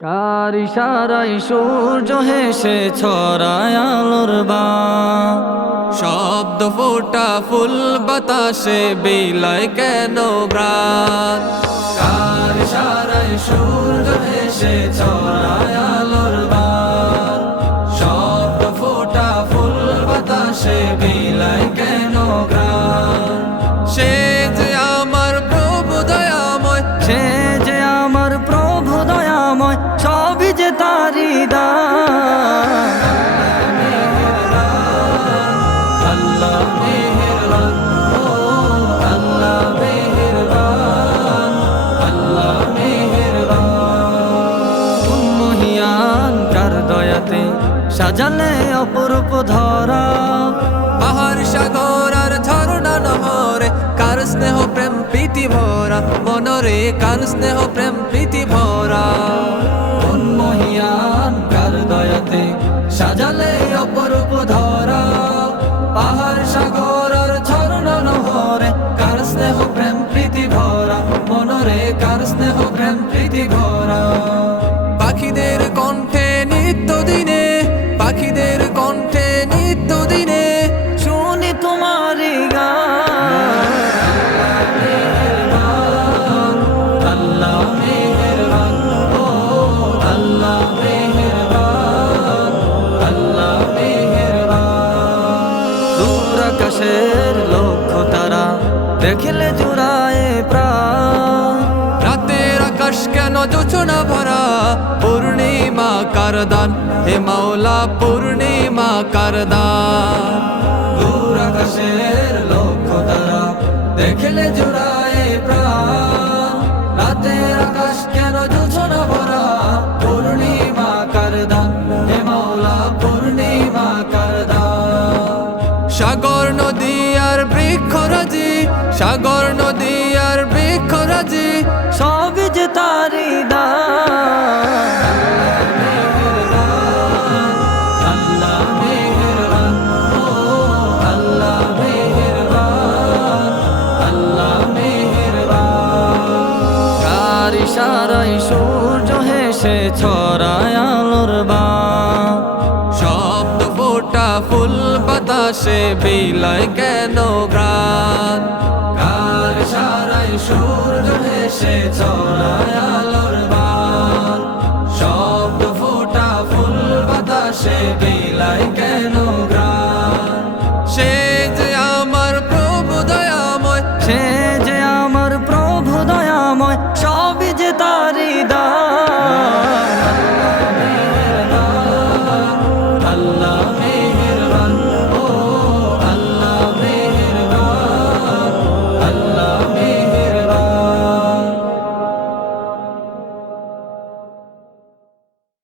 কার ইশারায় সূর্য হেসে ছড়ায় আলোর বা শব্দ ফোটা ফুল বাতাসে বিলায় কেন গ্রান কার ইশারায় সূর্য হেসে ছড়ায় আলোর বান। শব্দ ফোটা ফুল বাতাসে বিলায় কেন গ্রান সে সাজালে অপরূপ ধরা। পাহাড় সাগর আর ঝর্ণা নহরে কার স্নেহ প্রেম প্রীতি ভরা? মনরে কার স্নেহ প্রেম প্রীতি ভরা? মহিয়ান কার দয়াতে সাজালে অপরূপ ধরা? পাহাড় সাগর আর ঝর্ণা নহরে কার স্নেহ প্রেম প্রীতি ভরা? মনরে কার স্নেহ প্রেম প্রীতি ভরা? পাখিদের কণ্ঠে আকাশের লক্ষ্য তারা। দেখলে জোড়ায় প্রাণ। রাতের আকাশ কেন যোচনা ভরা? পূর্ণিমা কারদান হে মাওলা পূর্ণিমা কারদান দূর আকাশের লক্ষ্য তারা। দেখলে জোড়ায় প্রাণ। রাতের আকাশ কেন জোছনা ভরা? পূর্ণিমা কারদান হে মাওলা পূর্ণিমা নদী আর বৃক্ষরাজি, সাগর নদী আর বৃক্ষরাজি সবই যে তারি ইশারায় সূর্য হেসে ছড়ায় আলোর বান শব্দ ফোটা ফুল বাতাসে বিলয় কেন গ্রান কার ইশারায় সূর্য চলায় ছড়ায়